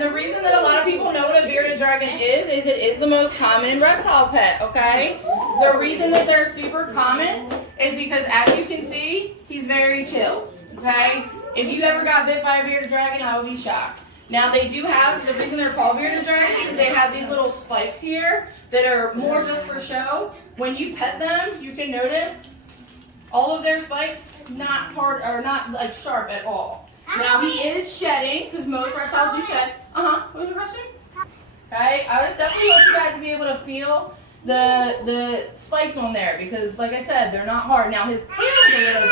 And the reason that a lot of people know what a bearded dragon is it is the most common reptile pet, okay? The reason that they're super common is because, as you can see, he's very chill, okay? If you ever got bit by a bearded dragon, I would be shocked. Now, they do have, the reason they're called bearded dragons is they have these little spikes here that are more just for show. When you pet them, you can notice all of their spikes not like sharp at all. Now, he is shedding, because most reptiles do shed. What was your question? Okay, I would definitely want you guys to be able to feel the spikes on there, because like I said, they're not hard. Now, his tail is a little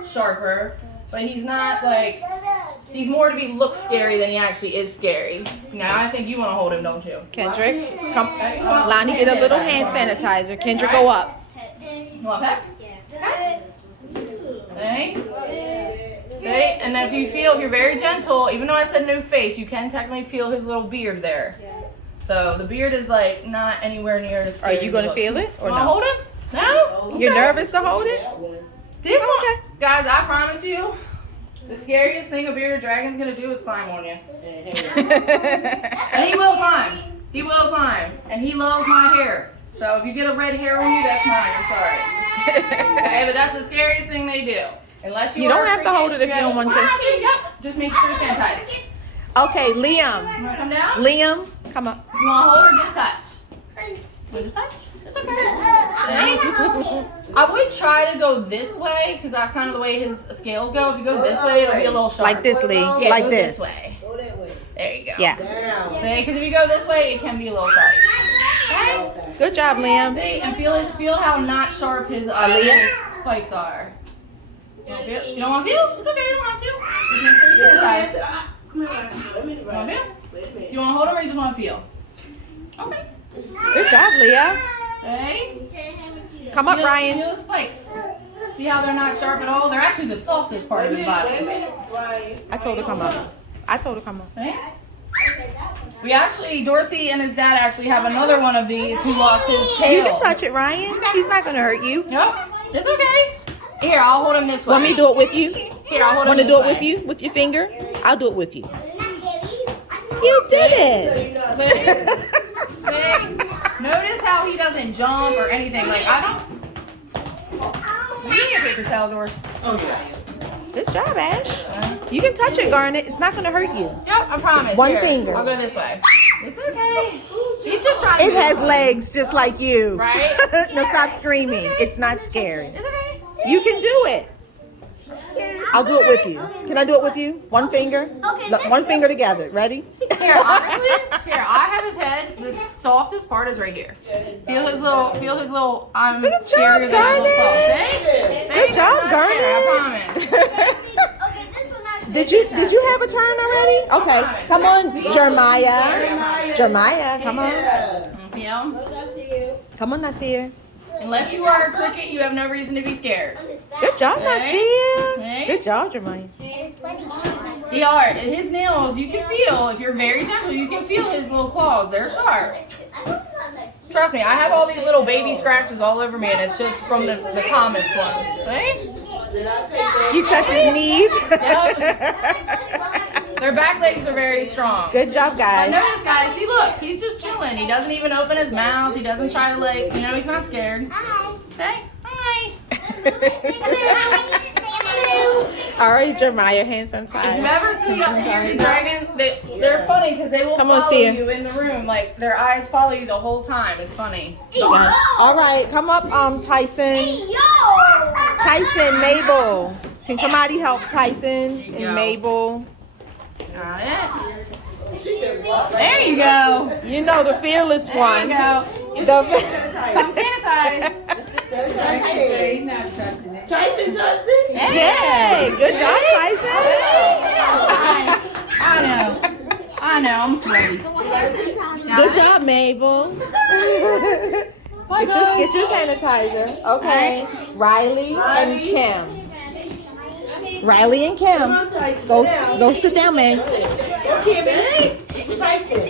bit sharper, but he's not like, he's more to be look scary than he actually is scary. Now, I think you want to hold him, don't you? Kendrick, come. Lonnie, get a little hand sanitizer. Kendrick, go up. You want pet? Okay. Okay, and then if you're very gentle, even though I said no face, you can technically feel his little beard there. So the beard is like not anywhere near as scary. Are you going to feel it or no? Hold him? No? Okay. You're nervous to hold it? This one, guys, I promise you, the scariest thing a bearded dragon's going to do is climb on you. And he will climb. He will climb. And he loves my hair. So if you get a red hair on you, that's mine. I'm sorry. Okay, but that's the scariest thing they do. Unless you don't have to hold it if you don't want to. Yep. Just make sure it's sanitized. Okay, Liam. You want to come down? Liam, come up. You want to hold or just touch? Just touch? It's okay. I would try to go this way because that's kind of the way his scales go. If you go this way, it'll be a little sharp. Like this, Lee. Yeah, like go this. way. Go that way. There you go. Yeah. See, because if you go this way, it can be a little sharp. Okay. Good job, Liam. See, and feel how not sharp his spikes are. You don't want to feel? It's okay. You don't have to. Just make sure you're sanitized. Come here. Let me You want to feel? You want to hold him or you just want to feel? Okay. Good job, Leah. Okay. Come up, Ryan. Feel the spikes. See how they're not sharp at all? They're actually the softest part of his body. I told her come up. I told her come up. Okay. We actually, Dorothy and his dad actually have another one of these who lost his tail. You can touch it, Ryan. He's not going to hurt you. Yep. It's okay. Here, I'll hold him this way. Want me to do it with you? Here, I'll hold him Want to this do it way. with you? With your finger? I'll do it with you. You did it. See? Notice how he doesn't jump or anything. Like, I don't. We need a paper towel, Doris. Okay. Good job, Ash. You can touch it, Garnet. It's not going to hurt you. Yep, I promise. One Here, finger. I'll go this way. It's okay. He's just trying to It move. has legs just like you. Right? No, stop screaming. It's not scary. It's okay. You can do it. I'll do it with you. Can I do it with you? One finger? Look, one finger together. Ready? Here, honestly, I have his head. The softest part is right here. Feel his little, I'm Good scarier job, than I look Garnet. close. Good job, I'm not scared, Garnet. I promise. Did you have a turn already? Okay. Come on, Jeremiah. Jeremiah, come on. Feel? Come on, Nasir. Unless you are a cricket, you have no reason to be scared. Good job, Nasir. Okay. Good job, Jeremiah. His nails, you can feel, if you're very gentle, you can feel his little claws. They're sharp. Trust me, I have all these little baby scratches all over me, and it's just from the calmest one. See? You touch his knees. Their back legs are very strong. Good job, guys. Notice, guys, see, look, he's just chilling. He doesn't even open his mouth. He doesn't try to, like, he's not scared. Say hi. All right, Jeremiah, hand If you sanitizer. ever see a bearded dragon, they're funny because they will follow see him. you in the room. Like, their eyes follow you the whole time. It's funny. All right, come up, Tyson. Tyson, Mabel. Can somebody help Tyson and Mabel? Got it. There you go. You know the fearless There one. you go. Come sanitize. Tyson touched it? Yay! Good job, Tyson. I know. I'm sweaty. Good job, Mabel. Get your sanitizer. Okay. Riley and Kim. Riley and Kim. Go sit down, man. Go, Kimmy. Tyson.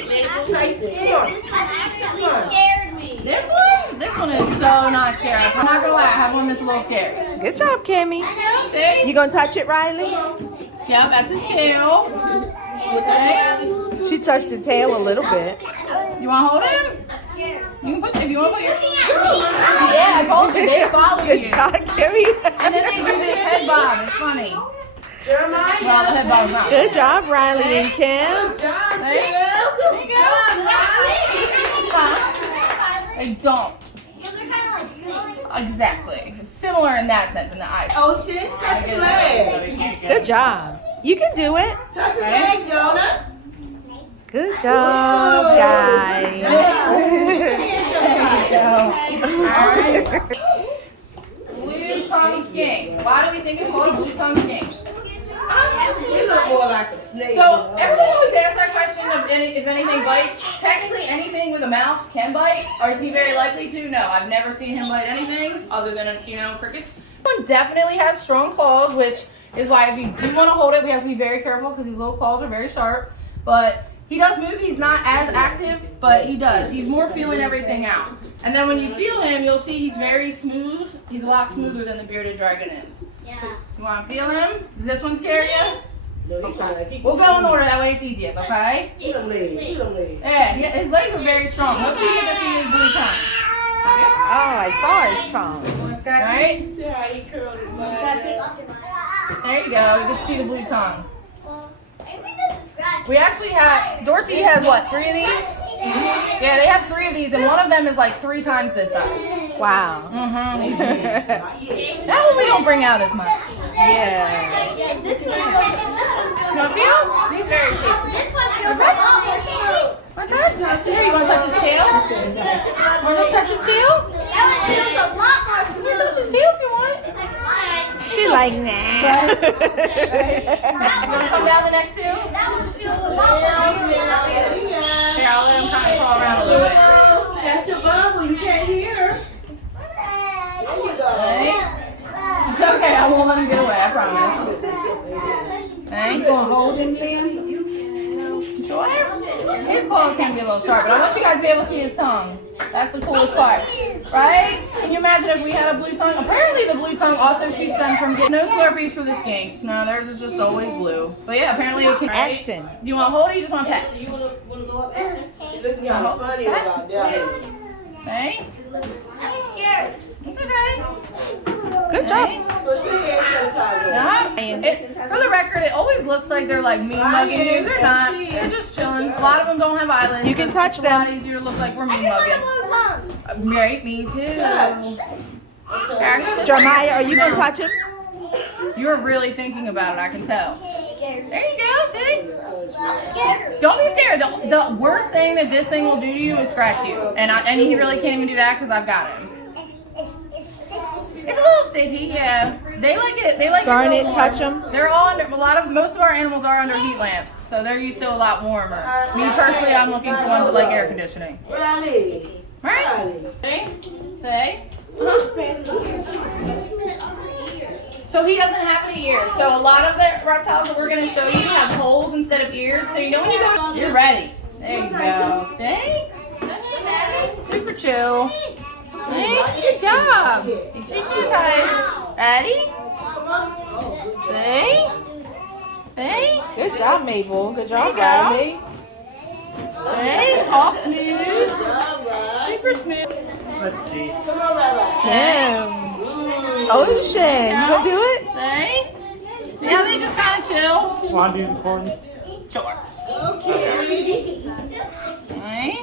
Come on. Scared me. This one is so not scary. I'm not gonna lie. I have one that's a little scary. Good job, Kimmy. See? You gonna touch it, Riley? Yep, that's his tail. Touch it. She touched the tail a little bit. You want to hold him? You can put, if you want to put your... Yeah, I told you, they follow Good you. shot, Kimmy. And then they do this head bob. It's funny. Jeremiah. Well, the head bob's not. Good job, Riley and Kim. Good job. There you go. There you go. They don't. Exactly. It's similar in that sense, in the eyes. Oh shit, touch his leg. Good job. You can do it. Touch his leg, Jonah. Good job, guys. Blue tongue skink. Why do we think it's called a blue tongue skink? He look more like a snake. So everyone always asks that question of if anything bites. Technically, anything with a mouth can bite, or is he very likely to? No, I've never seen him bite anything other than crickets. This one definitely has strong claws, which is why if you do want to hold it, we have to be very careful because these little claws are very sharp. But he does move. He's not as active, but he does. He's more feeling everything out. And then when you feel him, you'll see he's very smooth. He's a lot smoother than the bearded dragon is. Yeah. You want to feel him? Does this one scare you? No, he's not. We'll go in order. That way it's easiest, okay? He don't leave. Yeah, his legs are very strong. Look, you get to see his blue tongue. Oh, I saw his tongue. Right? See how he curled his leg? There you go. You get to see the blue tongue. We actually have, Dorsey has what, 3 of these? Yeah, they have 3 of these, and one of them is like 3 times this size. Wow. Mm-hmm. That one we don't bring out as much. Yeah. This one You feel? He's very safe. This one feels a lot more smooth. Want to touch? Here, you want to touch his tail? Want to touch his tail? That one feels a lot more You can smooth. touch his tail if you want. She like, nah. You want to come down the next 2? Here, That one feels a lot more smooth. I'll let him kind of crawl around a little bit. That's your bubble. You can't hear. There you go. Right? It's okay, I won't let him get away, I promise. Hey? You gonna hold him there? Sure? His claws can be a little sharp, but I want you guys to be able to see his tongue. That's the coolest part. Right? Can you imagine if we had a blue tongue? Apparently the blue tongue also keeps them from getting no Slurpees for the skinks. No, theirs is just always blue. But yeah, apparently it can. Ashton. Do you want to hold it or you just want to pet? You wanna go up, Esther? She looking kind of funny about that. Hey? I'm scared. It's okay. Good job. Hey? Put your hand sanitizer on. Yeah. For the record, it always looks like they're like mean mugging you. They're not. They're just chilling. A lot of them don't have eyelids. You can touch It's a lot them. easier to look like we're I mean just mugging. want a blue tongue. Right, me too. Touch. Jeremiah, are you gonna touch him? You're really thinking about it, I can tell. Scared. There you go, see? I'm scared. Don't be scared. The worst thing that this thing will do to you is scratch you. And he really can't even do that because I've got him. It's a little sticky, yeah. They like it. They like it. Garnet, real warm. touch 'em. They're all under. Most of our animals are under heat lamps, so they're used to a lot warmer. Me personally, I'm looking for ones that like air conditioning. Riley. Right? Riley. Say. So he doesn't have any ears. So a lot of the reptiles that we're going to show you have holes instead of ears. So you know when you go, you're ready. There you go. See? Super chill. Hey, good job. Make sure you sanitize. Ready? See? See? Good job, Mabel. Good job, There you go. Riley. See? It's all smooth. Super smooth. Let's see. Come on, Riley. Damn. Ocean, you gonna do it? See? See how they just kind of chill? Want to do the recording? Sure. Okay. Right?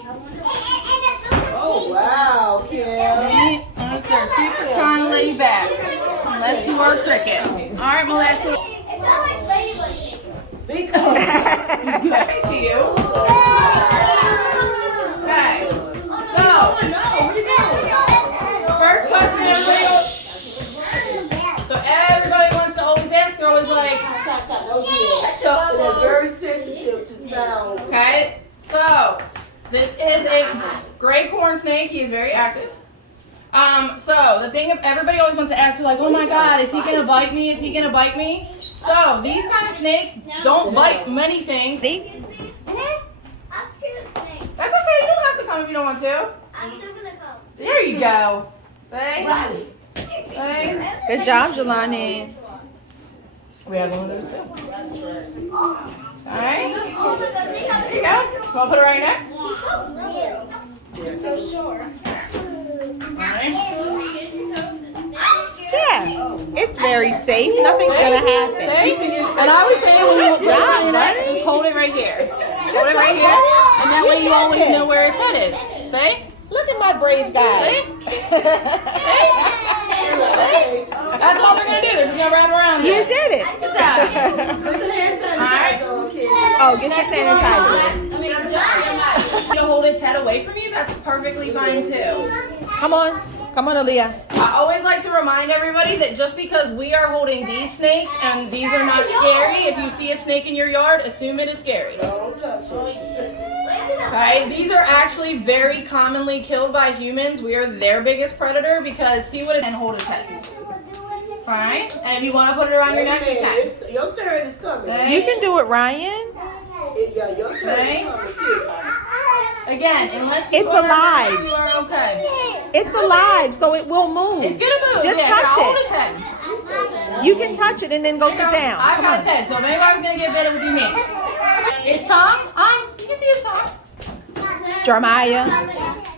Oh, wow, Kim. Right? Notice they're super kind of laid back. Unless you are cricket. Alright, Melissa. It felt like ladybug. Be cool. Good to you. Okay. So, first question everybody. So everybody wants to always ask. They're always like, So, they're very sensitive to sound. okay. So, this is a gray corn snake. He is very active. So the thing everybody always wants to ask, you're like, oh my God, is he gonna bite me? Is he gonna bite me? So these kind of snakes don't bite many things. See? Mhm. I'm scared of snakes. That's okay. You don't have to come if you don't want to. I'm still gonna come. There you go. See? Riley. See? Good job, Jelani. We have one of those too. All right. There you go. Want to put it around your neck? Yeah, it's very safe. Nothing's gonna happen. See? And I always say when you put it around your neck, just hold it right here. Hold it right here. And that way you always know where its head is. See? Look at my brave guy. That's all they're going to do. They're just going to wrap around You you. did it. Good job. Put some hand sanitizer on, kid. Oh, get your sanitizer. To hold its head away from you, that's perfectly fine too. Come on. Come on, Aaliyah. I always like to remind everybody that just because we are holding these snakes and these are not scary, if you see a snake in your yard, assume it is scary. Don't touch it. Okay? These are actually very commonly killed by humans. We are their biggest predator because see what it and hold its head. Fine. And if you want to put it around your neck, you can. Your turn is coming. Okay? You can do it, Ryan. Yeah, your turn is coming too. Again, unless you It's are, alive. you are okay. It's alive, so it will move. It's gonna move. Just yeah, touch hold it. its head. You can touch it and then go sit down. I've Come got on. its head, so if anybody's gonna get bit, it would be me. It's Tom. You can see it's Tom. Jeremiah,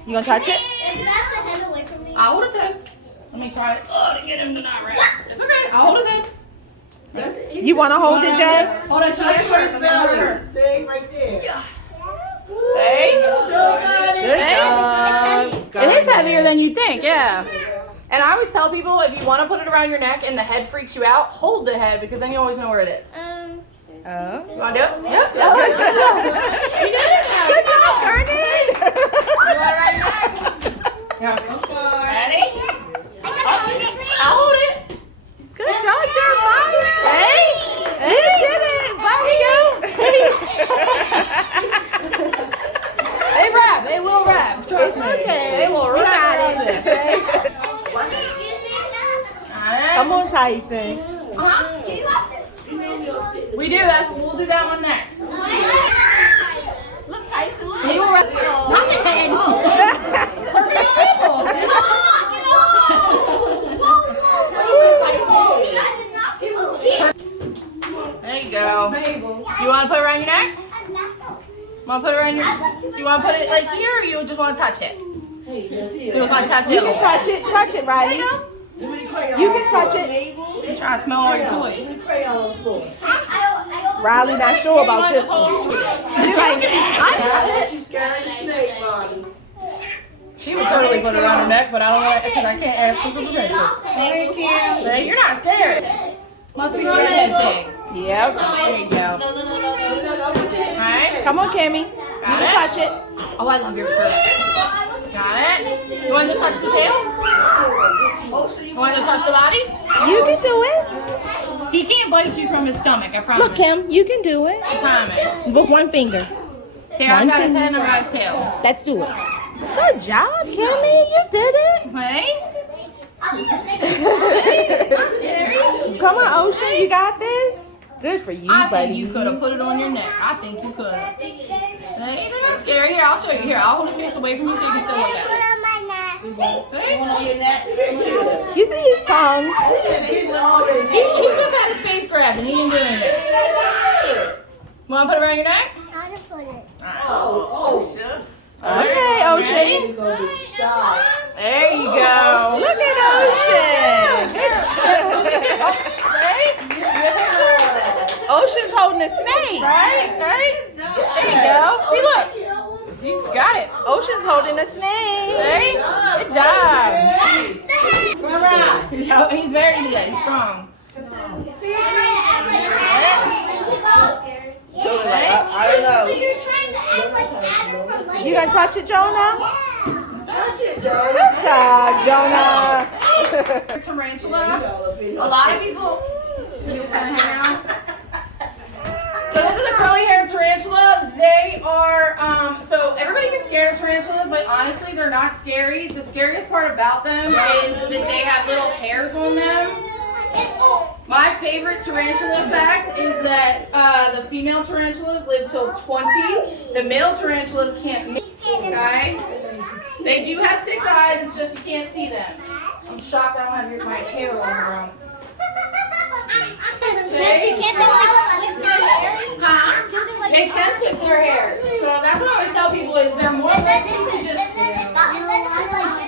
you gonna touch it? I'll hold his head. Let me try it. Oh, to get him to not wrap. It's okay. I'll hold his head. You wanna hold it, Jay? Hold on, she has first. Belly. See, right there. See? Good job. It is heavier than you think, yeah. And I always tell people if you want to put it around your neck and the head freaks you out, hold the head because then you always know where it is. Oh. You want to do it? Yep. Good job, Vernon. You want it around your neck? Yeah. Ready? I'll hold it. Good job, Jeremiah. Hey. You did it, buddy. They wrap. They will wrap. Trust It's me. okay. They will We wrap got around it. this. Okay? Got it? Come on, Tyson. Uh-huh. We do. We'll do that one next. Look, Tyson, look. He will rest. Not the head. Look at the table. There you go. You want to put it around your neck? Want to put it around your? You want to put it like here, or you just want to touch it? You just want to touch You it. can touch it. Touch it, Riley. You can touch it. You trying to smell all your toys? Riley not sure about this one. He's like, I got it. You scared the snake, Mommy. She would totally put it around her neck, but I don't want it because I can't ask for permission. Thank you. See, you're not scared. Must be your head thing. yep. There you go. Alright. Come on, Kimmy. You can touch it. Oh, I love your fur. Got it? You want to just touch the tail? You want to just touch the body? You can do it. He can't bite you from his stomach, I promise. Look, Kim, you can do it. I promise. With one finger. Here, I got his head and I got his tail. Let's do it. Good job, Kimmy. You did it. Hey? Not scary. Come on, Ocean. You got this. Good for you, I buddy. think you could have put it on your neck. I think you could have. Hey, they're not scary. Here, I'll show you. Here, I'll hold his face away from you so you can still look at it. See? You see his tongue. He just had his face grabbed and he didn't do anything. Want to put it around your neck? Okay, Ocean. He's gonna be shy. There you go. Look at Ocean. Ocean's holding a snake. Right? There you go. See, look. You got it. Ocean's holding a snake. Hey, good job. He's very good. He's strong. I don't know. You gonna touch it, Jonah? Touch it, Joe. Good job, Jonah. Tarantula. A lot of people. So this is a curly haired tarantula. They are, so everybody gets scared of tarantulas, but honestly, they're not scary. The scariest part about them is that they have little hairs on them. My favorite tarantula fact is that the female tarantulas live till 20. The male tarantulas can't mix, okay? They do have 6 eyes, it's just you can't see them. I'm shocked I don't have my hair on the ground. They can flip their hairs. So that's what tell people is they're more likely to just.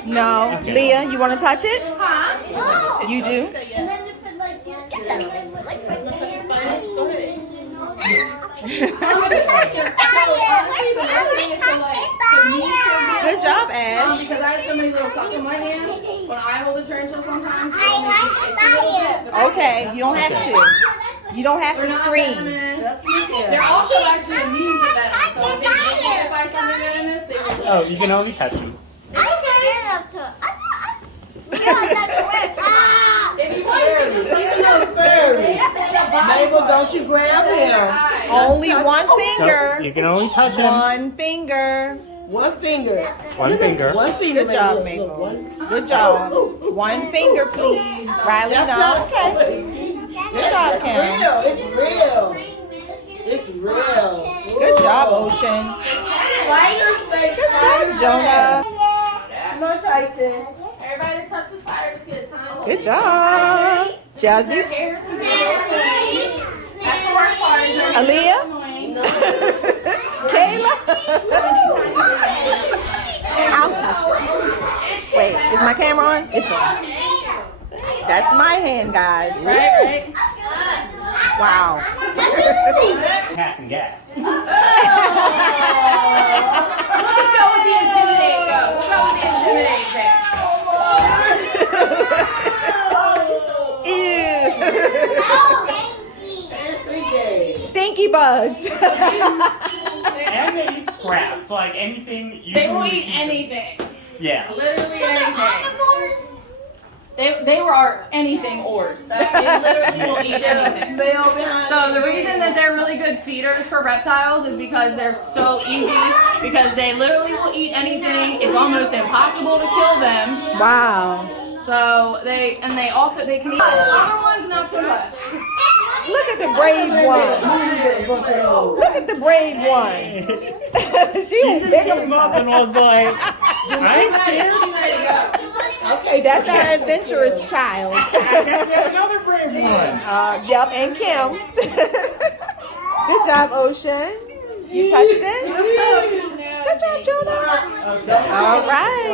No. Leah, you want to touch it? Huh? You do? Good job, Ash. Because I have so many little cuts on my hands, when I hold the turn sometimes, it'll make me itch a little bit. Okay, you don't have to. You don't have They're to not scream. venomous. They're also actually immune to venom. So if they get hit by something venomous, they will. Oh, you can only touch them. If you want, you can just leave them Mabel, don't you grab him. Only one So finger. you can only touch them. One finger. One finger. One finger. One finger. Good job, Look, Mabel. one- Good job. One finger, please. Riley, no. Okay. Good job, It's Kim. real. It's real. It's real. Good job, Ocean. Spiders, baby. Good job, Jonah. Come on, Tyson. Everybody that touches fire, just get a tiny. Good job. Jazzy. That's the worst part. Is they're Aaliyah? annoying. Kayla. I'll touch it. Wait, is my camera on? It's on. That's my hand, guys. Right. Wow. Passing gas. We'll just go with the intimidate, though. We'll go with the intimidate thing. Ew. Stinky bugs. And they eat scraps, like anything. They will usually eat anything. Yeah. Literally anything. They were anything ores. They literally will eat anything. So the reason that they're really good feeders for reptiles is because they're so easy. Because they literally will eat anything. It's almost impossible to kill them. Wow. So they can eat other ones, not so much. Look at the brave one. Look at the brave one. she She was just big came up and was like, I ain't scared. Okay, That's our adventurous child. I gotta get another brave one. Yep, and Kim. Good job, Ocean. You touched it? Good job, Jonah. All right.